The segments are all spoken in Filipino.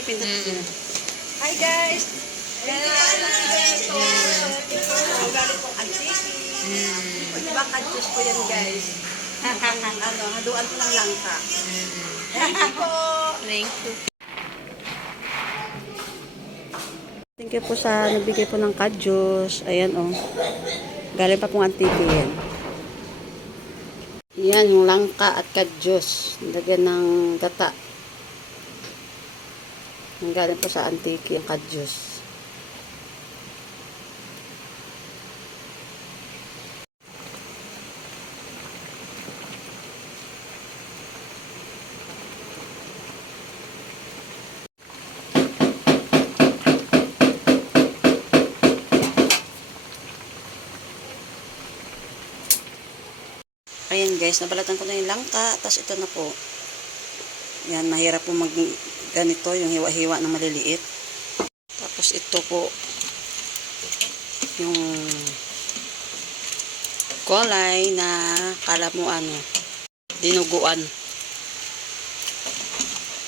pipindot niya. Hi guys! Galing po ang chicken. Diba kadjus po yan guys? Haduan po ng langka. Thank you po! Thank you. Thank you po sa nabigay po ng kadjus. Ayan o. Galing pa pong antiki yan. Yan yung langka at kadjus. Lagyan ng gata. Galing po sa antiki yung kadjus. Ayan guys, nabalatan ko na yung langka. Tapos ito na po. Yan, mahirap po mag ganito, yung hiwa-hiwa na maliliit. Tapos ito po, yung kulay na kala mo dinuguan.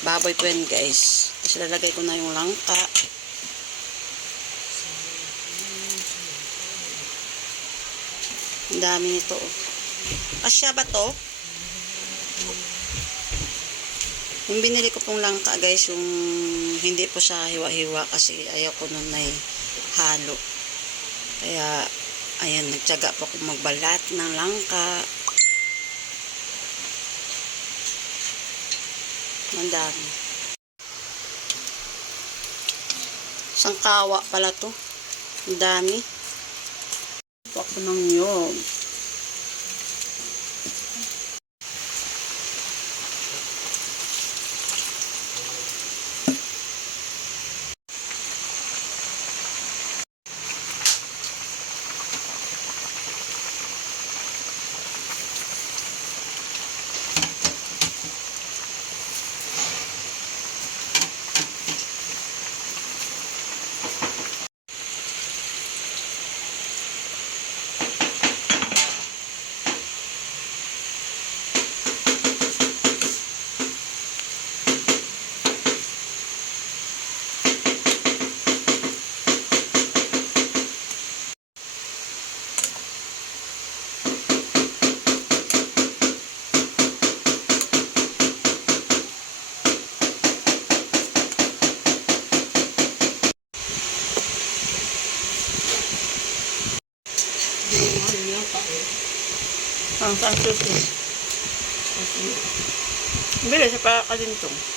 Baboy po yan guys. Tapos lalagay ko na yung langka. Ang dami nito. Asya ba to? Yung binili ko pong langka guys, yung hindi po siya hiwa-hiwa kasi ayaw ko nun may halo. Kaya, ayan, nagtyaga po akong magbalat ng langka. Ang dami. Sangkawa pala to. Ang dami. Ito ako ng nyog. Ang santos eh. Bilis sa pakakalintong.